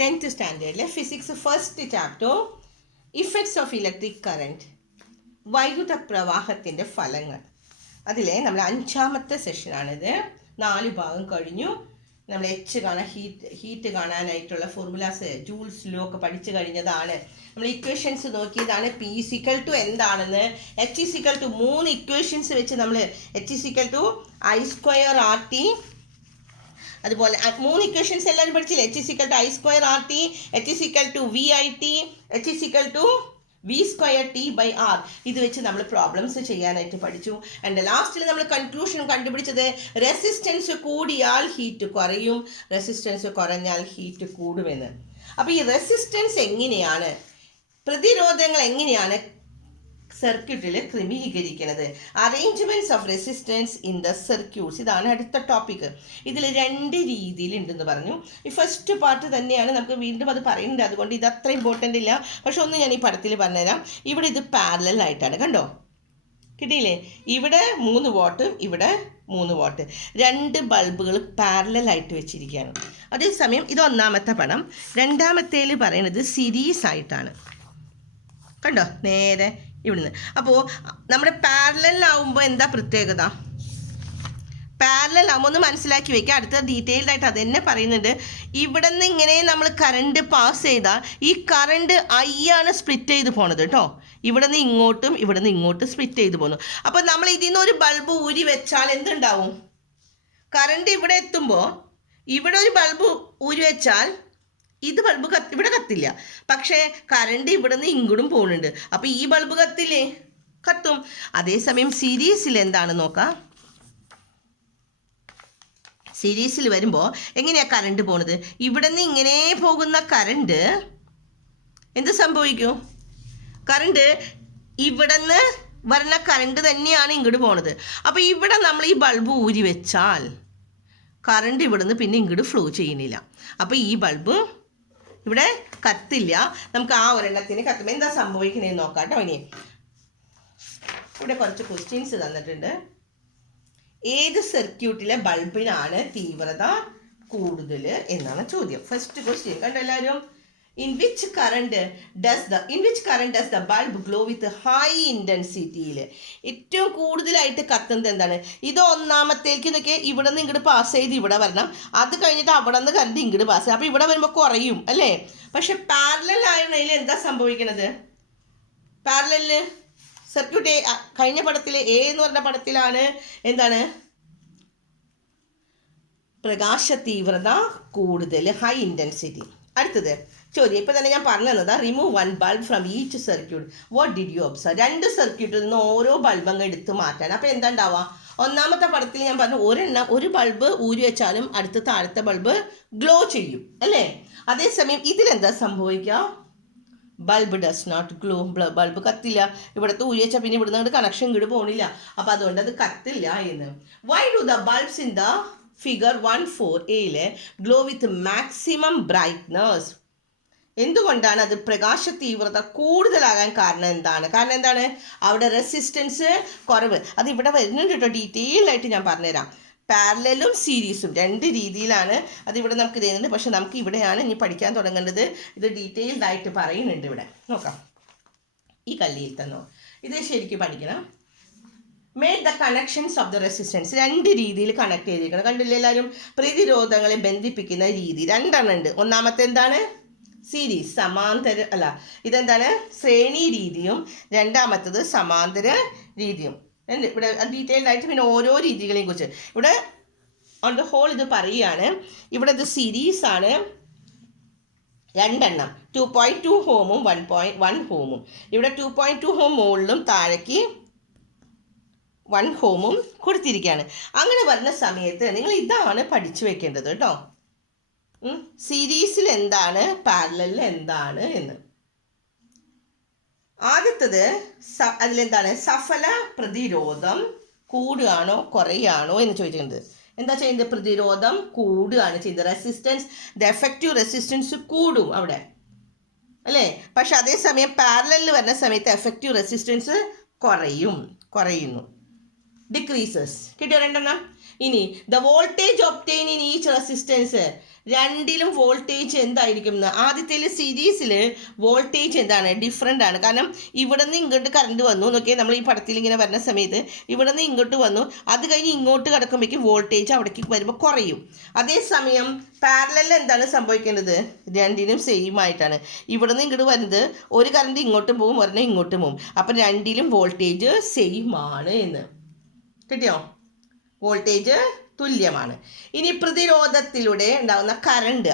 10th സ്റ്റാൻഡേർഡിലെ physics first chapter effects of electric current, വൈദ്യുത പ്രവാഹത്തിൻ്റെ ഫലങ്ങൾ. അതിലെ നമ്മൾ 5ാമത്തെ സെഷനാണിത്. 4 ഭാഗം കഴിഞ്ഞു. നമ്മൾ എച്ച് കാണാൻ ഹീറ്റ് കാണാനായിട്ടുള്ള ഫോർമുലാസ് ജൂൾസ് ലോ ഒക്കെ പഠിച്ചു കഴിഞ്ഞതാണ്. നമ്മൾ ഇക്വേഷൻസ് നോക്കിയതാണ്. പി ഇസിക്കൽ ടു എന്താണെന്ന്, എച്ച് ഇസിക്കൽ ടു 3 ഇക്വേഷൻസ് വെച്ച് നമ്മൾ എച്ച് ഇസിക്കൽ ടു I²RT, അതുപോലെ 3 ഇക്വേഷൻസ് എല്ലാവരും പഠിച്ചില്ലേ? H is equal to I²RT, H is equal to VIT, H is equal to V²T/R. ഇത് വെച്ച് നമ്മൾ പ്രോബ്ലംസ് ചെയ്യാനായിട്ട് പഠിച്ചു. ആൻഡ് ലാസ്റ്റിൽ നമ്മൾ കൺക്ലൂഷൻ കണ്ടുപിടിച്ചത് റെസിസ്റ്റൻസ് കൂടിയാൽ ഹീറ്റ് കുറയും, റെസിസ്റ്റൻസ് കുറഞ്ഞാൽ ഹീറ്റ് കൂടുമെന്ന്. അപ്പോൾ ഈ റെസിസ്റ്റൻസ് എങ്ങനെയാണ്, പ്രതിരോധങ്ങൾ എങ്ങനെയാണ് സർക്യൂട്ടിൽ ക്രമീകരിക്കുന്നത്? Arrangements of resistance in the circuits, ഇതാണ് അടുത്ത ടോപ്പിക്. ഇതിൽ 2 രീതിയിലുണ്ടെന്ന് പറഞ്ഞു. ഈ ഫസ്റ്റ് പാർട്ട് തന്നെയാണ്, നമുക്ക് വീണ്ടും അത് പറയുന്നുണ്ട്, അതുകൊണ്ട് ഇത് അത്ര ഇമ്പോർട്ടൻ്റ് ഇല്ല. പക്ഷെ ഒന്ന് ഞാൻ ഈ പടത്തിൽ പറഞ്ഞുതരാം. ഇവിടെ ഇത് പാരലൽ ആയിട്ടാണ്, കണ്ടോ? കിട്ടിയില്ലേ? ഇവിടെ 3 വാട്ടും ഇവിടെ 3 വാട്ട്, 2 ബൾബുകൾ പാരലലായിട്ട് വെച്ചിരിക്കുകയാണ്. അതേസമയം ഇത് 1ാമത്തെ പടം. 2ാമത്തേൽ പറയുന്നത് സീരീസ് ആയിട്ടാണ്, കണ്ടോ? നേരെ ഇവിടുന്ന്. അപ്പോൾ നമ്മുടെ പാരലലാവുമ്പോൾ എന്താ പ്രത്യേകത? പാരലലാവുമ്പോൾ ഒന്ന് മനസ്സിലാക്കി വയ്ക്കുക. അടുത്ത ഡീറ്റെയിൽഡ് ആയിട്ട് അത് തന്നെ പറയുന്നുണ്ട്. ഇവിടെ നിന്ന് ഇങ്ങനെ നമ്മൾ കറണ്ട് പാസ് ചെയ്താൽ ഈ കറണ്ട് ആണ് സ്പ്ലിറ്റ് ചെയ്ത് പോണത് കേട്ടോ. ഇവിടെ നിന്ന് ഇങ്ങോട്ടും ഇവിടെ നിന്ന് ഇങ്ങോട്ടും സ്പ്ലിറ്റ് ചെയ്ത് പോകുന്നു. അപ്പോൾ നമ്മൾ ഇതിൽ നിന്ന് ഒരു ബൾബ് ഊരി വെച്ചാൽ എന്തുണ്ടാവും? കറണ്ട് ഇവിടെ എത്തുമ്പോൾ ഇവിടെ ഒരു ബൾബ് ഊരി വെച്ചാൽ ഇത് ബൾബ് ഇവിടെ കത്തില്ല. പക്ഷേ കറണ്ട് ഇവിടെ നിന്ന് ഇങ്ങോട്ടും പോകുന്നുണ്ട്. അപ്പോൾ ഈ ബൾബ് കത്തില്ലേ? കത്തും. അതേസമയം സീരീസിൽ എന്താണ് നോക്കാം. സീരീസിൽ വരുമ്പോൾ എങ്ങനെയാണ് കറണ്ട് പോണത്? ഇവിടെ നിന്ന് ഇങ്ങനെ പോകുന്ന കറണ്ട് എന്ത് സംഭവിക്കും? കറണ്ട് ഇവിടെ നിന്ന് വരുന്ന കറണ്ട് തന്നെയാണ് ഇങ്ങോട്ട് പോണത്. അപ്പോൾ ഇവിടെ നമ്മൾ ഈ ബൾബ് ഊരി വെച്ചാൽ കറണ്ട് ഇവിടെ നിന്ന് പിന്നെ ഇങ്ങോട്ട് ഫ്ലോ ചെയ്യുന്നില്ല. അപ്പോൾ ഈ ബൾബ് ഇവിടെ കത്തില്ല. നമുക്ക് ആ ഒരെണ്ണത്തിന് കത്തുമ്പോൾ എന്താ സംഭവിക്കണേന്ന് നോക്കാം കേട്ടോ. ഇനി ഇവിടെ കുറച്ച് ക്വസ്റ്റ്യൻസ് തന്നിട്ടുണ്ട്. ഏത് സർക്യൂട്ടിലെ ബൾബിനാണ് തീവ്രത കൂടുതൽ എന്നാണ് ചോദ്യം. ഫസ്റ്റ് ക്വസ്റ്റ്യൻ കണ്ടോ എല്ലാവരും? In which current does the bulb glow with high ഇൻറ്റൻസിറ്റിയിൽ? ഏറ്റവും കൂടുതലായിട്ട് കത്തുന്നത് എന്താണ്? ഇത് 1ാമത്തേക്ക് നോക്കിയാൽ ഇവിടെ നിന്ന് ഇങ്ങോട്ട് പാസ് ചെയ്ത് ഇവിടെ വരണം. അത് കഴിഞ്ഞിട്ട് അവിടെ നിന്ന് കറണ്ട് ഇങ്ങോട്ട് പാസ് ചെയ്യും. അപ്പോൾ ഇവിടെ വരുമ്പോൾ കുറയും അല്ലേ? പക്ഷെ പാരലൽ ആയതിൽ എന്താ സംഭവിക്കുന്നത്? പാരലലിൽ സർക്യൂട്ട് കഴിഞ്ഞ പടത്തിൽ എ എന്ന് പറഞ്ഞ പടത്തിലാണ് എന്താണ് പ്രകാശ തീവ്രത കൂടുതൽ, ഹൈ ഇൻറ്റൻസിറ്റി. അടുത്തത് ചോദ്യം ഇപ്പം തന്നെ ഞാൻ പറഞ്ഞു തന്നതാ. Remove 1 bulb from each circuit, what did you observe? 2 സർക്യൂട്ടിൽ നിന്ന് ഓരോ ബൾബ് അങ്ങ് എടുത്ത് മാറ്റാൻ. അപ്പോൾ എന്താ ഉണ്ടാവുക? 1ാമത്തെ പടത്തിൽ ഞാൻ പറഞ്ഞു ഒരു ബൾബ് ഊരി വെച്ചാലും അടുത്ത താഴത്തെ ബൾബ് ഗ്ലോ ചെയ്യും അല്ലേ? അതേസമയം ഇതിലെന്താ സംഭവിക്കുക? Bulb does not glow, bulb കത്തില്ല. ഇവിടുത്തെ ഊരി വെച്ചാൽ പിന്നെ ഇവിടുന്ന് അങ്ങോട്ട് കണക്ഷൻ ഇങ്ങോട്ട് പോകണില്ല. അപ്പോൾ അതുകൊണ്ട് അത് കത്തില്ല എന്ന്. Why do the bulbs in the figure 1.4a glow with maximum brightness? എന്തുകൊണ്ടാണ് അത് പ്രകാശ തീവ്രത കൂടുതലാകാൻ കാരണം എന്താണ്? കാരണം എന്താണ്? അവിടെ റെസിസ്റ്റൻസ് കുറവ്. അത് ഇവിടെ വരുന്നുണ്ട് കേട്ടോ, ഡീറ്റെയിൽ ആയിട്ട് ഞാൻ പറഞ്ഞുതരാം. പാരലലും സീരീസും 2 രീതിയിലാണ്. അതിവിടെ നമുക്ക് തരുന്നുണ്ട്. പക്ഷെ നമുക്ക് ഇവിടെയാണ് ഇനി പഠിക്കാൻ തുടങ്ങേണ്ടത്. ഇത് ഡീറ്റെയിൽഡ് ആയിട്ട് പറയുന്നുണ്ട് ഇവിടെ. നോക്കാം. ഈ കല്ലിയിൽ തന്നോ ഇത് ശരിക്കും പഠിക്കണം. Made the connections of the resistance, 2 രീതിയിൽ കണക്ട് ചെയ്തിരിക്കണം. കണ്ടില്ലേ എല്ലാവരും? പ്രതിരോധങ്ങളെ ബന്ധിപ്പിക്കുന്ന രീതി 2 ഉണ്ട്. 1ാമത്തെ എന്താണ്? സീരീസ്, സമാന്തര അല്ല ഇതെന്താണ്? ശ്രേണി രീതിയും. 2ാമത്തത് സമാന്തര രീതിയും. ഇവിടെ ഡീറ്റെയിൽഡ് ആയിട്ട് പിന്നെ ഓരോ രീതികളെയും കുറിച്ച് ഇവിടെ ഓൺ ദ ഹോൾ ഇത് പറയുകയാണ്. ഇവിടെ ഇത് സീരീസ് ആണ്, 2 എണ്ണം, 2.2 ഹോമും 1.1 ഹോമും. ഇവിടെ 2.2 ഹോം മുകളിലും താഴേക്ക് 1 ഹോമും കൊടുത്തിരിക്കുകയാണ്. അങ്ങനെ വരുന്ന സമയത്ത് നിങ്ങൾ ഇതാണ് പഠിച്ചു വെക്കേണ്ടത് കേട്ടോ. സീരീസിൽ എന്താണ്, പാരലലിൽ എന്താണ് എന്ന്. ആദ്യത്തത് അതിലെന്താണ്? സഫല പ്രതിരോധം കൂടുകയാണോ കുറയുകയാണോ എന്ന് ചോദിച്ചിട്ടുണ്ട്. എന്താ ചെയ്യുന്നത്? പ്രതിരോധം കൂടുകയാണ് ചെയ്യുന്നത്. റെസിസ്റ്റൻസ്, ദ എഫക്റ്റീവ് റെസിസ്റ്റൻസ് കൂടും അവിടെ അല്ലേ? പക്ഷെ അതേസമയം പാരലലിൽ വരുന്ന സമയത്ത് എഫക്റ്റീവ് റെസിസ്റ്റൻസ് കുറയുന്നു, ഡിക്രീസസ്. കിട്ടിയോ 2 എണ്ണം? ഇനി the voltage obtain in each resistance, രണ്ടിലും വോൾട്ടേജ് എന്തായിരിക്കും എന്ന്. ആദ്യത്തെ സീരീസിൽ വോൾട്ടേജ് എന്താണ് ഡിഫറെൻ്റ് ആണ്. കാരണം ഇവിടെ നിന്ന് ഇങ്ങോട്ട് കറണ്ട് വന്നു നോക്കിയാൽ നമ്മൾ ഈ പടത്തിൽ ഇങ്ങനെ വരുന്ന സമയത്ത് ഇവിടെ നിന്ന് ഇങ്ങോട്ട് വന്നു, അത് കഴിഞ്ഞ് ഇങ്ങോട്ട് കിടക്കുമ്പോഴേക്കും വോൾട്ടേജ് അവിടേക്ക് വരുമ്പോൾ കുറയും. അതേസമയം പാരലലിൽ എന്താണ് സംഭവിക്കേണ്ടത്, രണ്ടിനും സെയിം ആയിട്ടാണ്. ഇവിടെ നിന്ന് ഇങ്ങോട്ട് വരുന്നത് ഒരു കറണ്ട് ഇങ്ങോട്ടും പോകും, ഒരെണ്ണം ഇങ്ങോട്ടും പോകും. അപ്പം രണ്ടിലും വോൾട്ടേജ് സെയിം ആണ് എന്ന് കിട്ടിയോ, വോൾട്ടേജ് തുല്യമാണ്. ഇനി പ്രതിരോധത്തിലൂടെ ഉണ്ടാകുന്ന കറണ്ട്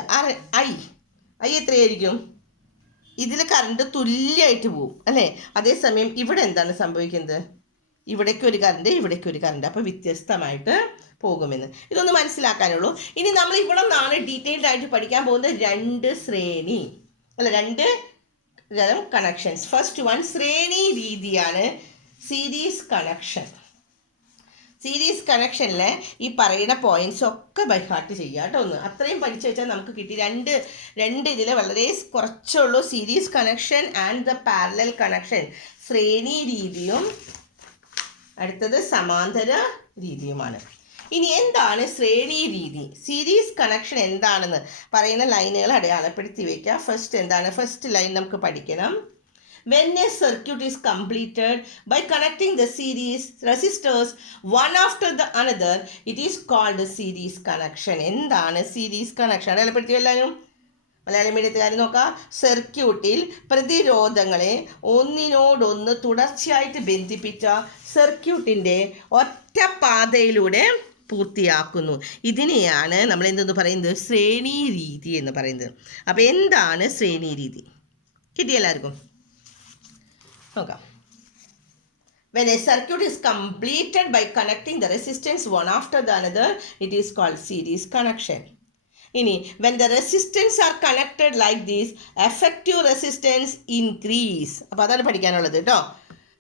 ഐ എത്രയായിരിക്കും, ഇതിൽ കറണ്ട് തുല്യമായിട്ട് പോവും അല്ലേ. അതേസമയം ഇവിടെ എന്താണ് സംഭവിക്കുന്നത്, ഇവിടേക്ക് ഒരു കറണ്ട് ഇവിടേക്ക് ഒരു കറണ്ട്, അപ്പോൾ വ്യത്യസ്തമായിട്ട് പോകുമെന്ന്. ഇതൊന്ന് മനസ്സിലാക്കാനുള്ളൂ. ഇനി നമ്മൾ ഇവിടെ നിന്നാണ് ഡീറ്റെയിൽഡ് ആയിട്ട് പഠിക്കാൻ പോകുന്നത് രണ്ട് തരം കണക്ഷൻസ്. ഫസ്റ്റ് വൺ ശ്രേണി രീതിയാണ്, സീരീസ് കണക്ഷൻ. സീരീസ് കണക്ഷനിൽ ഈ പറയുന്ന പോയിന്റ്സ് ഒക്കെ ബൈ ഹാർട്ട് ചെയ്യുക കേട്ടോ. ഒന്ന് അത്രയും പഠിച്ചു വെച്ചാൽ നമുക്ക് കിട്ടി. രണ്ട് ഇതിൽ വളരെ കുറച്ചുള്ളൂ, series connection and the parallel connection. ശ്രേണി രീതിയും അടുത്തത് സമാന്തര രീതിയുമാണ്. ഇനി എന്താണ് ശ്രേണി രീതി, സീരീസ് കണക്ഷൻ എന്താണെന്ന് പറയുന്ന ലൈനുകൾ അടയാളപ്പെടുത്തി വയ്ക്കുക. ഫസ്റ്റ് ലൈൻ നമുക്ക് പഠിക്കണം. When a circuit is completed by connecting the series resistors one after the another, it is called a series connection. എന്താണ് സീരീസ് കണക്ഷൻ, അടയാളപ്പെടുത്തി എല്ലാവരും. മലയാളം മീഡിയത്തുകാർ നോക്കാം. സർക്യൂട്ടിൽ പ്രതിരോധങ്ങളെ ഒന്നിനോടൊന്ന് തുടർച്ചയായിട്ട് ബന്ധിപ്പിച്ച സർക്യൂട്ടിൻ്റെ ഒറ്റ പാതയിലൂടെ പൂർത്തിയാക്കുന്നു. ഇതിനെയാണ് നമ്മൾ എന്തെന്ന് പറയുന്നത്, ശ്രേണി രീതി എന്ന് പറയുന്നത്. അപ്പോൾ എന്താണ് ശ്രേണി രീതി, കിട്ടിയ എല്ലാവർക്കും നോക്കാം. When a circuit is completed by connecting the resistance one after the another, it is called series connection. ഇനി when the resistance are connected like this, effective resistance increase. അപ്പോൾ അതാണ് പഠിക്കാനുള്ളത് കേട്ടോ.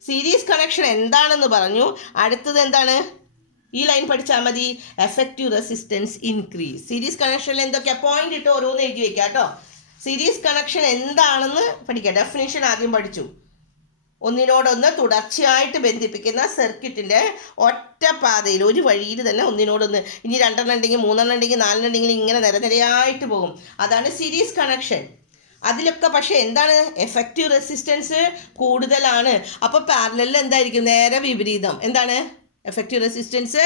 സീരീസ് കണക്ഷൻ എന്താണെന്ന് പറഞ്ഞു. അടുത്തത് എന്താണ്, ഈ ലൈൻ പഠിച്ചാൽ മതി. Effective resistance increase. സീരീസ് കണക്ഷനിൽ എന്തൊക്കെയാ പോയിന്റ് ഇട്ട് ഓരോന്ന് എഴുതി വെക്കാം കേട്ടോ. സീരീസ് കണക്ഷൻ എന്താണെന്ന് പഠിക്കാം. ഡെഫിനേഷൻ ആദ്യം പഠിച്ചു. ഒന്നിനോടൊന്ന് തുടർച്ചയായിട്ട് ബന്ധിപ്പിക്കുന്ന സർക്യൂട്ടിൻ്റെ ഒറ്റ പാതയിൽ ഒരു വഴിയിൽ തന്നെ ഒന്നിനോടൊന്ന്, ഇനി 2 ഉണ്ടെങ്കിൽ 3 ഉണ്ടെങ്കിൽ 4 ഉണ്ടെങ്കിൽ ഇങ്ങനെ നിരനിരയായിട്ട് പോകും. അതാണ് സീരീസ് കണക്ഷൻ. അതിലൊക്കെ പക്ഷേ എന്താണ്, എഫക്റ്റീവ് റെസിസ്റ്റൻസ് കൂടുതലാണ്. അപ്പോൾ പാരലലിൽ എന്തായിരിക്കും, നേരെ വിപരീതം. എന്താണ് എഫക്റ്റീവ് റെസിസ്റ്റൻസ്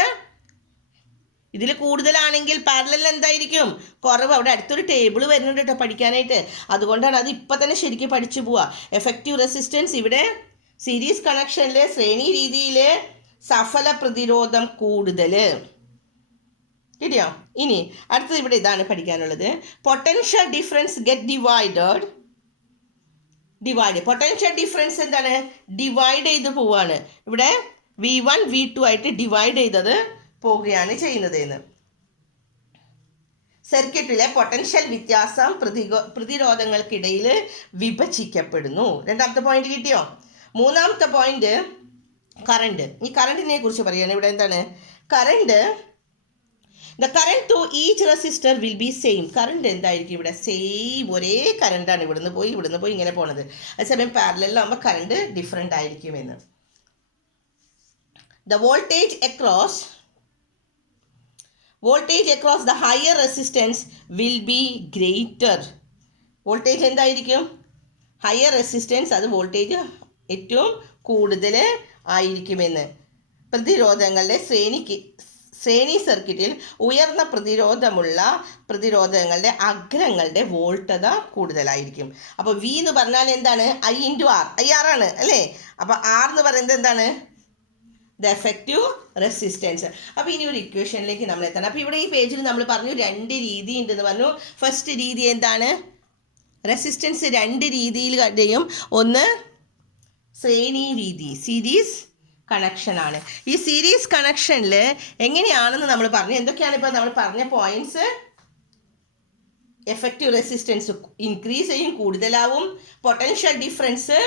ഇതിൽ കൂടുതലാണെങ്കിൽ പാരലലിൽ എന്തായിരിക്കും, കുറവ്. അവിടെ അടുത്തൊരു ടേബിൾ വരുന്നുണ്ട് കേട്ടോ പഠിക്കാനായിട്ട്, അതുകൊണ്ടാണ് അത് ഇപ്പം തന്നെ ശരിക്കും പഠിച്ചു പോവുക. എഫക്റ്റീവ് റെസിസ്റ്റൻസ് ഇവിടെ സീരീസ് കണക്ഷനിൽ ശ്രേണി രീതിയിൽ സഫല പ്രതിരോധം കൂടുതൽ. കിട്ടിയോ. ഇനി അടുത്തത് ഇവിടെ ഇതാണ് പഠിക്കാനുള്ളത്. Potential difference get divide. Potential difference എന്താണ്, ഡിവൈഡ് ചെയ്ത് പോവാണ്. ഇവിടെ V1 V2 ആയിട്ട് ഡിവൈഡ് ചെയ്തത് പോവുകയാണ് ചെയ്യുന്നത് എന്ന്. സർക്യൂട്ടിലെ പൊട്ടൻഷ്യൽ വ്യത്യാസം പ്രതിരോധങ്ങൾക്കിടയിൽ വിഭജിക്കപ്പെടുന്നു. രണ്ടാമത്തെ പോയിന്റ് കിട്ടിയോ. മൂന്നാമത്തെ പോയിന്റ് കറണ്ട്. ഈ കറണ്ടിനെ കുറിച്ച് പറയുകയാണ്. ഇവിടെ എന്താണ് current, the current to each resistor will be same. Current എന്തായിരിക്കും ഇവിടെ, സെയിം ഒരേ കറണ്ടാണ് ഇവിടുന്ന് പോയി ഇങ്ങനെ പോണത്. അതേസമയം പാരലലിലാകുമ്പോൾ കറണ്ട് ഡിഫറെൻ്റ് ആയിരിക്കുമെന്ന്. The voltage across the higher resistance will be greater. Voltage എന്തായിരിക്കും, ഹയർ റെസിസ്റ്റൻസ്, അത് വോൾട്ടേജ് ഏറ്റവും കൂടുതൽ ആയിരിക്കുമെന്ന്. പ്രതിരോധങ്ങളുടെ ശ്രേണി സർക്യൂട്ടിൽ ഉയർന്ന പ്രതിരോധമുള്ള പ്രതിരോധങ്ങളുടെ അഗ്രങ്ങളുടെ വോൾട്ടത കൂടുതലായിരിക്കും. അപ്പോൾ V എന്ന് പറഞ്ഞാൽ എന്താണ്, I/R. IR ആണ് അല്ലേ. അപ്പോൾ R എന്ന് പറയുന്നത് എന്താണ്, ദ എഫക്റ്റീവ് റെസിസ്റ്റൻസ്. അപ്പോൾ ഇനി ഒരു ഇക്വേഷനിലേക്ക് നമ്മൾ എത്തണം. അപ്പോൾ ഇവിടെ ഈ പേജിൽ നമ്മൾ പറഞ്ഞു 2 രീതി ഉണ്ടെന്ന് പറഞ്ഞു. ഫസ്റ്റ് രീതി എന്താണ്, റെസിസ്റ്റൻസ് 2 രീതിയിലും ഒന്ന് ശ്രേണി രീതി, സീരീസ് കണക്ഷനാണ്. ഈ സീരീസ് കണക്ഷനിൽ എങ്ങനെയാണെന്ന് നമ്മൾ പറഞ്ഞു. എന്തൊക്കെയാണ് ഇപ്പോൾ നമ്മൾ പറഞ്ഞ പോയിന്റ്സ്, എഫക്റ്റീവ് റെസിസ്റ്റൻസ് ഇൻക്രീസ് ചെയ്യും, കൂടുതലാവും. പൊട്ടൻഷ്യൽ ഡിഫറൻസ്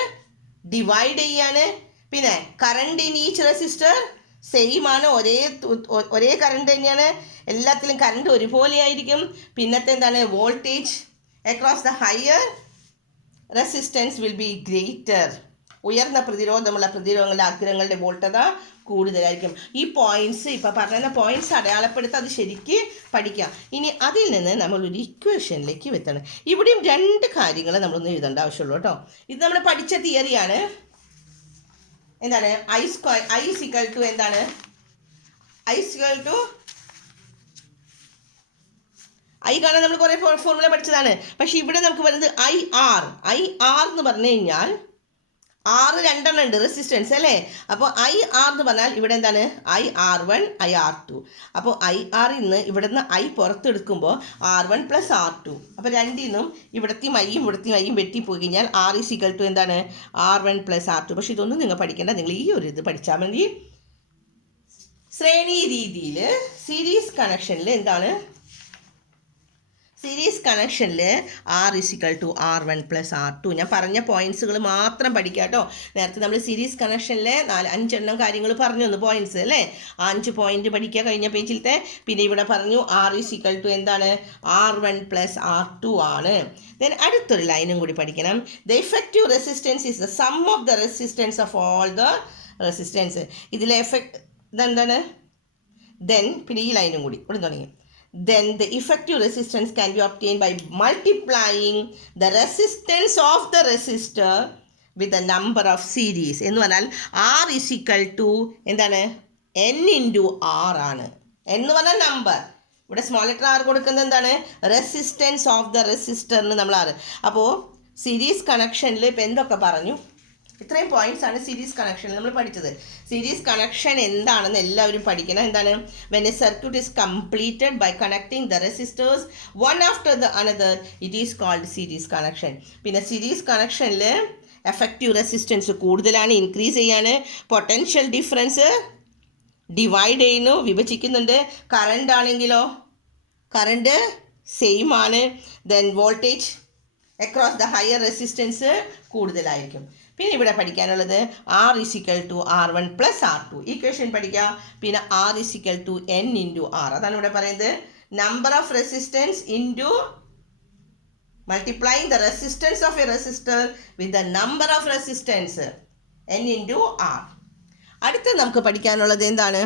ഡിവൈഡ് ചെയ്യാണ്. പിന്നെ current in each resistor same ആണ്, ഒരേ കറണ്ട് തന്നെയാണ്, എല്ലാത്തിലും കറണ്ട് ഒരുപോലെ ആയിരിക്കും. പിന്നത്തെ എന്താണ്, voltage across the higher resistance will be greater. ഉയർന്ന പ്രതിരോധമുള്ള പ്രതിരോധങ്ങളുടെ അഗ്രങ്ങളുടെ വോൾട്ടത കൂടുതലായിരിക്കും. ഈ പോയിന്റ്സ് ഇപ്പോൾ പറയുന്ന പോയിന്റ്സ് അടയാളപ്പെടുത്തി അത് ശരിക്ക് പഠിക്കുക. ഇനി അതിൽ നിന്ന് നമ്മളൊരു ഇക്വേഷനിലേക്ക് എത്തണം. ഇവിടെയും 2 കാര്യങ്ങൾ നമ്മളൊന്ന് എഴുതേണ്ട ആവശ്യമുള്ളൂ കേട്ടോ. ഇത് നമ്മൾ പഠിച്ച തിയറിയാണ്. എന്താണ് I square, I equal to എന്താണ്, ഐ ഈക്വൽ ടു ഐ കാണാൻ നമ്മൾ കുറേ ഫോർമുല പഠിച്ചതാണ്. പക്ഷെ ഇവിടെ നമുക്ക് പറയുന്നത് ഐ ആർ എന്ന് പറഞ്ഞു കഴിഞ്ഞാൽ R 2 ഉണ്ട് റെസിസ്റ്റൻസ് അല്ലേ. അപ്പോൾ ഐ ആർ എന്ന് പറഞ്ഞാൽ ഇവിടെ എന്താണ് IR1 IR2. അപ്പോൾ IR നിന്ന് ഇവിടെ നിന്ന് ഐ പുറത്തെടുക്കുമ്പോൾ R1 + R2. അപ്പോൾ രണ്ടിന്നും ഇവിടത്തെയും ഐയും വെട്ടിപ്പോയി കഴിഞ്ഞാൽ R = എന്താണ് R1 + R2. പക്ഷെ ഇതൊന്നും നിങ്ങൾ പഠിക്കേണ്ട, നിങ്ങൾ ഈ ഒരു ഇത് പഠിച്ചാൽ മതി. ശ്രേണി രീതിയിൽ സീരീസ് കണക്ഷനിൽ എന്താണ്, സീരീസ് കണക്ഷനിൽ R = R1 + R2. ഞാൻ പറഞ്ഞ പോയിന്റ്സുകൾ മാത്രം പഠിക്കുക കേട്ടോ. നേരത്തെ നമ്മൾ സീരീസ് കണക്ഷനിലെ 5 കാര്യങ്ങൾ പറഞ്ഞു തന്നു പോയിന്റ്സ് അല്ലേ. 5 പോയിന്റ് പഠിക്കുക കഴിഞ്ഞ പേജിലത്തെ. പിന്നെ ഇവിടെ പറഞ്ഞു R = എന്താണ് R1 + R2 ആണ്. ദെൻ അടുത്തൊരു ലൈനും കൂടി പഠിക്കണം. The effective resistance is the sum of the resistance of all the resistance. ഇതിലെ എഫക്റ്റ് ഇതെന്താണ്, ദെൻ പിന്നെ ഈ ലൈനും കൂടി ഇവിടെ തുടങ്ങി. Then the effective resistance can be obtained by multiplying the resistance of the resistor with the number of series. എന്ന് പറഞ്ഞാൽ R = എന്താണ് N × R ആണ്. എന്ന് പറഞ്ഞാൽ നമ്പർ, ഇവിടെ സ്മോൾ ലെറ്റർ R കൊടുക്കുന്നത് എന്താണ് റെസിസ്റ്റൻസ് ഓഫ് ദ റെസിസ്റ്ററിന് നമ്മൾ R. അപ്പോൾ സീരീസ് കണക്ഷനിൽ ഇപ്പം എന്തൊക്കെ പറഞ്ഞു, ഇത്രയും പോയിന്റ്സ് ആണ് സീരീസ് കണക്ഷനിൽ നമ്മൾ പഠിച്ചത്. സീരീസ് കണക്ഷൻ എന്താണെന്ന് എല്ലാവരും പഠിക്കണം. എന്താണ് when a circuit is completed by connecting the resistors one after the another, it is called series connection. പിന്നെ സീരീസ് കണക്ഷനിൽ എഫക്റ്റീവ് റെസിസ്റ്റൻസ് കൂടുതലാണ്, ഇൻക്രീസ് ചെയ്യാണ്. പൊട്ടൻഷ്യൽ ഡിഫറൻസ് ഡിവൈഡ് ചെയ്യുന്നു, വിഭജിക്കുന്നുണ്ട്. കറണ്ട് ആണെങ്കിലോ കറണ്ട് സെയിം ആണ്. Then voltage across the higher resistance കൂടുതലായിരിക്കും. പിന്നെ ഇവിടെ പഠിക്കാനുള്ളത് R = R1 + R2. ഇക്വേഷൻ പഠിക്കുക. പിന്നെ R = N × R. അതാണ് ഇവിടെ പറയുന്നത്. Number of resistance into multiplying the resistance of A resistor with the number of resistance N × R. അടുത്ത നമുക്ക് പഠിക്കാനുള്ളത് എന്താണ്,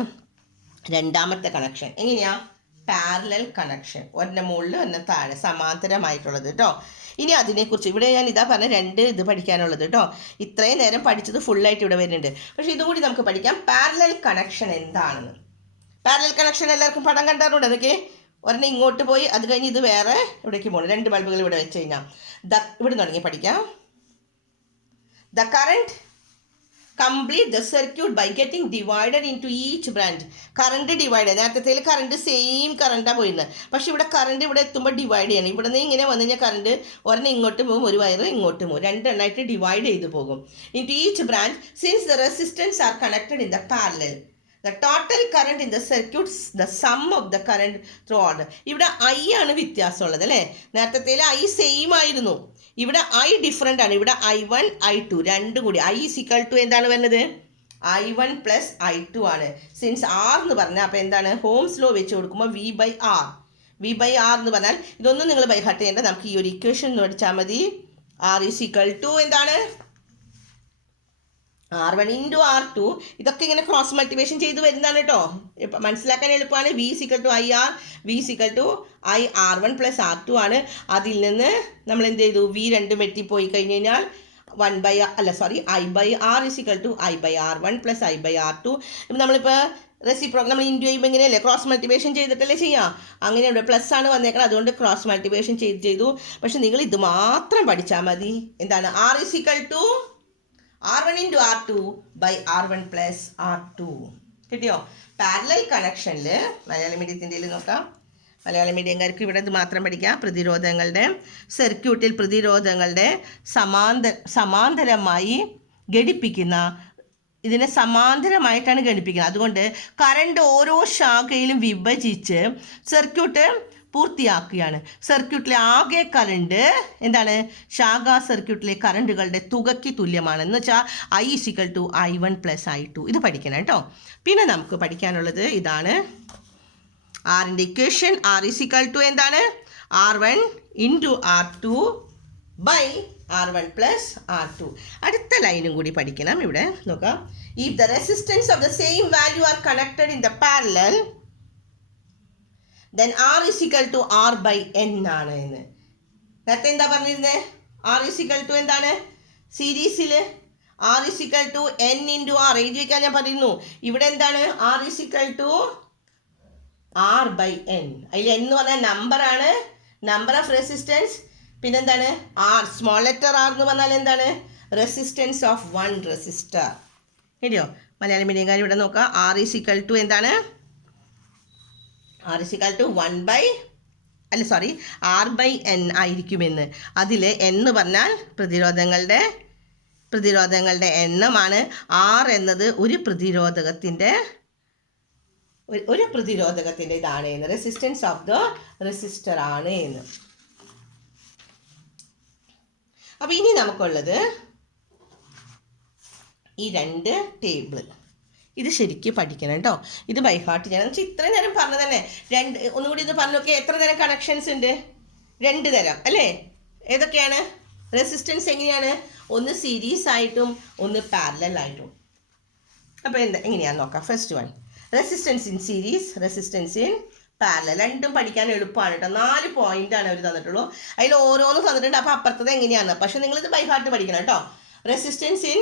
രണ്ടാമത്തെ കണക്ഷൻ. എങ്ങനെയാ പാരലൽ കണക്ഷൻ. ഒരെണ്ണം മുകളിൽ ഒരെണ്ണം താഴെ സമാന്തരമായിട്ടുള്ളത് കേട്ടോ. ഇനി അതിനെക്കുറിച്ച് ഇവിടെ ഞാൻ ഇതാ പറഞ്ഞ 2 ഇത് പഠിക്കാനുള്ളത് കേട്ടോ. ഇത്രയും നേരം പഠിച്ചത് ഫുള്ളായിട്ട് ഇവിടെ വരുന്നുണ്ട്. പക്ഷേ ഇതും കൂടി നമുക്ക് പഠിക്കാം, പാരലൽ കണക്ഷൻ എന്താണെന്ന്. പാരലൽ കണക്ഷൻ എല്ലാവർക്കും പടം കണ്ടാറുണ്ട്. അതൊക്കെ ഒരെണ്ണം ഇങ്ങോട്ട് പോയി അത് കഴിഞ്ഞ് ഇത് വേറെ ഇവിടേക്ക് പോകണം. 2 ബൾബുകൾ ഇവിടെ വെച്ച് കഴിഞ്ഞാൽ ഇവിടെ തുടങ്ങി പഠിക്കാം. The current complete the circuit by getting divided into each branch. Current divide, നേരത്തെ കറണ്ട് സെയിം കറണ്ടാണ് പോയിരുന്നത്. പക്ഷെ ഇവിടെ കറണ്ട് ഇവിടെ എത്തുമ്പോൾ ഡിവൈഡ് ചെയ്യണം. ഇവിടെ നിന്ന് ഇങ്ങനെ വന്നു കഴിഞ്ഞാൽ കറണ്ട് ഒരെണ്ണം ഇങ്ങോട്ട് പോകും, ഒരു വയർ ഇങ്ങോട്ട് പോകും, 2 എണ്ണമായിട്ട് ഡിവൈഡ് ചെയ്ത് പോകും. into each branch since the resistance are connected in the parallel. The total current in the circuit is the sum of the current through all. ഇവിടെ I ആണ് വ്യത്യാസമുള്ളത് അല്ലേ. നേരത്തെ I സെയിം ആയിരുന്നു, ഇവിടെ I ഡിഫറെൻ്റ് ആണ്. ഇവിടെ I1 I2 രണ്ടും കൂടി I = എന്താണ് വരുന്നത് I1 + I2 ആണ്. സിൻസ് R എന്ന് പറഞ്ഞാൽ അപ്പോൾ എന്താണ് ഹോംസ് ലോ വെച്ച് കൊടുക്കുമ്പോൾ V/R എന്ന് പറഞ്ഞാൽ ഇതൊന്നും നിങ്ങൾ ബൈ ഹാർട്ട് ചെയ്യേണ്ട, നമുക്ക് ഈ ഒരു ഇക്വേഷൻ എന്ന് പഠിച്ചാൽ മതി. R = എന്താണ് R1 × R2. ഇതൊക്കെ ഇങ്ങനെ ക്രോസ് മൾട്ടിപ്ലിക്കേഷൻ ചെയ്ത് വരുന്നതാണ് കേട്ടോ. ഇപ്പം മനസ്സിലാക്കാൻ എളുപ്പമാണ്. V = IR, V = IR1 + R2 ആണ്. അതിൽ നിന്ന് നമ്മൾ എന്ത് ചെയ്തു, V രണ്ടും വെട്ടിപ്പോയി കഴിഞ്ഞ് കഴിഞ്ഞാൽ I/R = I/R1 + I/R2. ഇപ്പം നമ്മളിപ്പോൾ റെസിപ്രോക്കൽ നമ്മൾ ഇൻഡ്യൂ ചെയ്യുമ്പോൾ ഇങ്ങനെയല്ലേ ക്രോസ് മൾട്ടിപ്ലിക്കേഷൻ ചെയ്തിട്ടല്ലേ ചെയ്യാം. അങ്ങനെ ഇവിടെ പ്ലസ് ആണ് വന്നേക്കണം, അതുകൊണ്ട് ക്രോസ് മൾട്ടിപ്ലിക്കേഷൻ ചെയ്തു. പക്ഷെ നിങ്ങൾ ഇത് മാത്രം പഠിച്ചാൽ മതി. എന്താണ് R = R1 × R2 / R1 + R2. കിട്ടിയോ? പാരലൽ കണക്ഷനിൽ മലയാള മീഡിയത്തിൻ്റെ നോക്കാം. മലയാള മീഡിയംകാർക്ക് ഇവിടെ ഇത് മാത്രം പഠിക്കാം. പ്രതിരോധങ്ങളുടെ സർക്യൂട്ടിൽ പ്രതിരോധങ്ങളുടെ സമാന്തരമായി ഘടിപ്പിക്കുന്ന, ഇതിനെ സമാന്തരമായിട്ടാണ് ഘടിപ്പിക്കുന്നത്. അതുകൊണ്ട് കറണ്ട് ഓരോ ശാഖയിലും വിഭജിച്ച് സർക്യൂട്ട് പൂർത്തിയാക്കുകയാണ്. സർക്യൂട്ടിലെ ആകെ കറണ്ട് എന്താണ് ശാഖാ സർക്യൂട്ടിലെ കറണ്ടുകളുടെ തുകയ്ക്ക് തുല്യമാണ്. എന്ന് വെച്ചാൽ I = I1 + I2. ഇത് പഠിക്കണം കേട്ടോ. പിന്നെ നമുക്ക് പഠിക്കാനുള്ളത് ഇതാണ് ആറിൻ്റെ ഇക്വേഷൻ. R = എന്താണ് R1 × R2 / R1 + R2. അടുത്ത ലൈനും കൂടി പഠിക്കണം. ഇവിടെ നോക്കാം. If the resistance of the same value are connected in the parallel, then R is equal to R by N ആണ് എന്ന്. നേരത്തെ എന്താ പറഞ്ഞിരുന്നത്? R is equal to എന്താണ്? സീരീസിൽ R is equal to N into R എഴുതി വയ്ക്കാൻ ഞാൻ പറയുന്നു. ഇവിടെ എന്താണ്? R is equal to R by N. അതിൽ N എന്ന് പറഞ്ഞാൽ നമ്പറാണ്, നമ്പർ ഓഫ് റെസിസ്റ്റൻസ്. പിന്നെന്താണ്? R, സ്മോൾ ലെറ്റർ R എന്ന് പറഞ്ഞാൽ എന്താണ്? Resistance of one resistor. ശരിയോ? മലയാളം മീഡിയംകാർ ഇവിടെ നോക്കുക. R is equal to എന്താണ്? R is equal to R by N ആയിരിക്കുമെന്ന്. അതിൽ N എന്ന് പറഞ്ഞാൽ പ്രതിരോധങ്ങളുടെ എണ്ണമാണ്. R എന്നത് ഒരു പ്രതിരോധകത്തിൻ്റെ ഇതാണ് എന്ന്, റെസിസ്റ്റൻസ് ഓഫ് ദ റെസിസ്റ്റർ ആണ് എന്ന്. അപ്പോൾ ഇനി നമുക്കുള്ളത് ഈ രണ്ട് ടേബിൾ. ഇത് ശരിക്കും പഠിക്കണം കേട്ടോ. ഇത് ബൈ ഹാർട്ട് ചെയ്യണം. എന്ന് വെച്ചാൽ ഇത്രയും നേരം പറഞ്ഞു തന്നെ ഒന്നുകൂടി ഇത് പറഞ്ഞു നോക്കിയാൽ എത്ര തരം കണക്ഷൻസ് ഉണ്ട്? 2 തരം അല്ലേ? ഏതൊക്കെയാണ്? റെസിസ്റ്റൻസ് എങ്ങനെയാണ്? ഒന്ന് സീരീസ് ആയിട്ടും ഒന്ന് പാരലൽ ആയിട്ടും. അപ്പോൾ എങ്ങനെയാണെന്ന് നോക്കാം. First one, resistance in series, resistance in parallel. രണ്ടും പഠിക്കാൻ എളുപ്പമാണ് കേട്ടോ. 4 പോയിൻ്റാണ് അവർ തന്നിട്ടുള്ളൂ. അതിൽ ഓരോന്ന് തന്നിട്ടുണ്ട്. അപ്പോൾ അപ്പുറത്തത് എങ്ങനെയാണ്? പക്ഷെ നിങ്ങളിത് ബൈ ഹാർട്ട് പഠിക്കണം കേട്ടോ. റെസിസ്റ്റൻസ് ഇൻ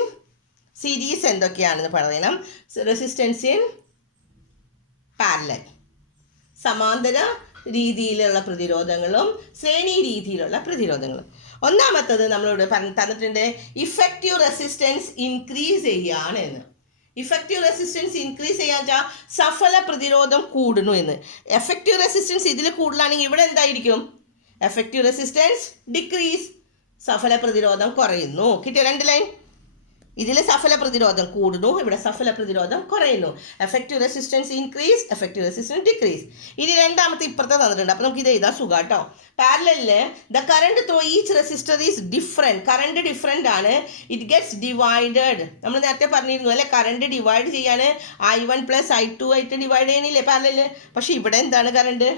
സീരീസ് എന്തൊക്കെയാണെന്ന് പറയണം. റെസിസ്റ്റൻസ് ഇൻ പാരലൽ, സമാന്തര രീതിയിലുള്ള പ്രതിരോധങ്ങളും ശ്രേണി രീതിയിലുള്ള പ്രതിരോധങ്ങളും. ഒന്നാമത്തത് നമ്മളോട് തന്നിട്ടുണ്ട് ഇഫക്റ്റീവ് റെസിസ്റ്റൻസ് ഇൻക്രീസ് ചെയ്യുകയാണ് എന്ന്. ഇഫക്റ്റീവ് റെസിസ്റ്റൻസ് ഇൻക്രീസ് ചെയ്യാൻ വെച്ചാൽ സഫല പ്രതിരോധം കൂടുന്നു എന്ന്. എഫക്റ്റീവ് റെസിസ്റ്റൻസ് ഇതിൽ കൂടുതലാണെങ്കിൽ ഇവിടെ എന്തായിരിക്കും? എഫക്റ്റീവ് റെസിസ്റ്റൻസ് ഡിക്രീസ്, സഫല പ്രതിരോധം കുറയുന്നു. കിട്ടിയ 2 ലൈൻ. ഇതിൽ സഫല പ്രതിരോധം കൂടുന്നു, ഇവിടെ സഫല പ്രതിരോധം കുറയുന്നു. Effective resistance increase, effective resistance decrease. ഇനി രണ്ടാമത്തെ ഇപ്പുറത്തെ തന്നിട്ടുണ്ട്. അപ്പോൾ നമുക്ക് ഇത് എഴുതാൻ സുഖം കേട്ടോ. പാരലലിൽ the current through each resistor is different. Current different ആണ്. It gets divided. നമ്മൾ നേരത്തെ പറഞ്ഞിരുന്നു അല്ലേ, കറണ്ട് ഡിവൈഡ് ചെയ്യാൻ I1 + I2 ആയിട്ട് ഡിവൈഡ് ചെയ്യണില്ലേ പാരലലിൽ. പക്ഷേ ഇവിടെ എന്താണ് current?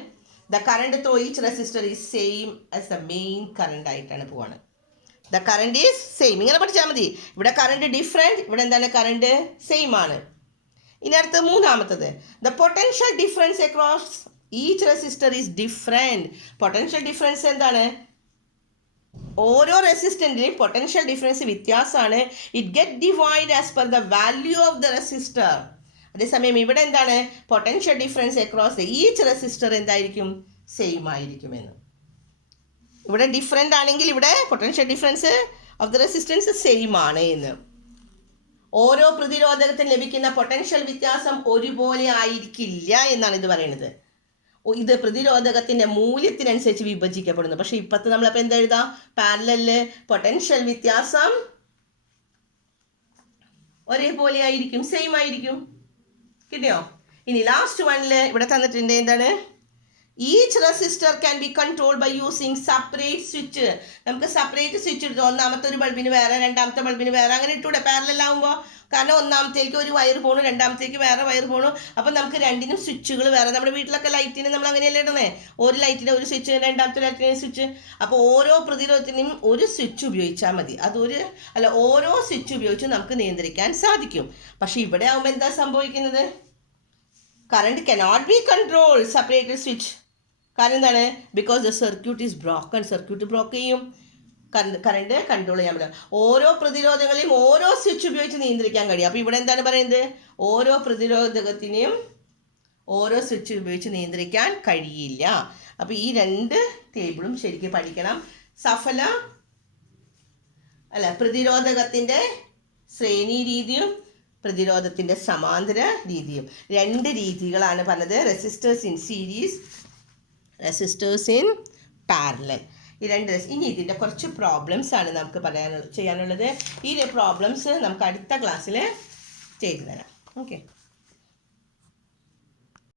The current through each resistor is same as the main current ആയിട്ടാണ് പോവാണ്. The current is same. ഇങ്ങനെ പഠിച്ചാൽ മതി. ഇവിടെ കറണ്ട് ഡിഫറെൻറ്റ്, ഇവിടെ എന്താണ്? കറണ്ട് സെയിം ആണ്. ഇനി അടുത്ത മൂന്നാമത്തത്, the potential difference across each resistor is different. Potential difference എന്താണ്? ഓരോ റെസിസ്റ്റൻറ്റിലും പൊട്ടൻഷ്യൽ ഡിഫറൻസ് വ്യത്യാസമാണ്. It get divide as per the value of the resistor. അതേസമയം ഇവിടെ എന്താണ്? Potential difference across each resistor എന്തായിരിക്കും? സെയിം ആയിരിക്കുമെന്ന്. ഇവിടെ ഡിഫറെൻ്റ് ആണെങ്കിൽ ഇവിടെ potential difference of the resistance same ആണ് എന്ന്. ഓരോ പ്രതിരോധകത്തിന് ലഭിക്കുന്ന പൊട്ടൻഷ്യൽ വ്യത്യാസം ഒരുപോലെ ആയിരിക്കില്ല എന്നാണ് ഇത് പറയുന്നത്. ഇത് പ്രതിരോധകത്തിൻ്റെ മൂല്യത്തിനനുസരിച്ച് വിഭജിക്കപ്പെടുന്നു. പക്ഷേ ഇപ്പോഴത്തെ നമ്മളപ്പോൾ എന്താ എഴുതാം? പാരലലിൽ പൊട്ടൻഷ്യൽ വ്യത്യാസം ഒരേപോലെ ആയിരിക്കും, സെയിം ആയിരിക്കും. കിട്ടിയോ? ഇനി ലാസ്റ്റ് വണ്ണിൽ ഇവിടെ തന്നിട്ടുണ്ട് എന്താണ്? Each resistor can be controlled by using separate switch. നമുക്ക് സെപ്പറേറ്റ് സ്വിച്ച് ഇട്ടു. ഒന്നാമത്തെ ഒരു ബൾബിന് വേറെ, രണ്ടാമത്തെ ബൾബിന് വേറെ, അങ്ങനെ ഇട്ടൂടെ പാരലലാകുമ്പോൾ. കാരണം ഒന്നാമത്തേക്ക് ഒരു വയർ പോണു, രണ്ടാമത്തേക്ക് വേറെ വയർ പോണു. അപ്പം നമുക്ക് രണ്ടിനും സ്വിച്ചുകൾ വേറെ. നമ്മുടെ വീട്ടിലൊക്കെ ലൈറ്റിന് നമ്മൾ അങ്ങനെയല്ലേ ഇടുന്നത്? ഒരു ലൈറ്റിന് ഒരു സ്വിച്ച്, രണ്ടാമത്തെ ലൈറ്റിന് സ്വിച്ച്. അപ്പോൾ ഓരോ പ്രതിരോധത്തിനും ഒരു സ്വിച്ച് ഉപയോഗിച്ചാൽ മതി. ഓരോ സ്വിച്ച് ഉപയോഗിച്ച് നമുക്ക് നിയന്ത്രിക്കാൻ സാധിക്കും. പക്ഷേ ഇവിടെ ആകുമ്പോൾ എന്താ സംഭവിക്കുന്നത്? Current cannot be control separated switch. കാരണം എന്താണ്? Because the circuit is broken. Circuit broke ചെയ്യും, കറണ്ട് കൺട്രോൾ ചെയ്യാൻ പറ്റില്ല. ഓരോ പ്രതിരോധങ്ങളെയും ഓരോ സ്വിച്ച് ഉപയോഗിച്ച് നിയന്ത്രിക്കാൻ കഴിയും. അപ്പോൾ ഇവിടെ എന്താണ് പറയുന്നത്? ഓരോ പ്രതിരോധകത്തിനെയും ഓരോ സ്വിച്ച് ഉപയോഗിച്ച് നിയന്ത്രിക്കാൻ കഴിയില്ല. അപ്പോൾ ഈ 2 ടേബിളും ശരിക്കും പഠിക്കണം. പ്രതിരോധകത്തിൻ്റെ ശ്രേണി രീതിയും പ്രതിരോധത്തിൻ്റെ സമാന്തര രീതിയും. 2 രീതികളാണ് പറഞ്ഞത്. Resistors in series, resistors in parallel. ഈ 2. ഇനി ഇതിൻ്റെ കുറച്ച് പ്രോബ്ലംസ് ആണ് നമുക്ക് ചെയ്യാനുള്ളത്. ഈ പ്രോബ്ലംസ് നമുക്ക് അടുത്ത ക്ലാസ്സിൽ ചെയ്തു തരാം. ഓക്കെ.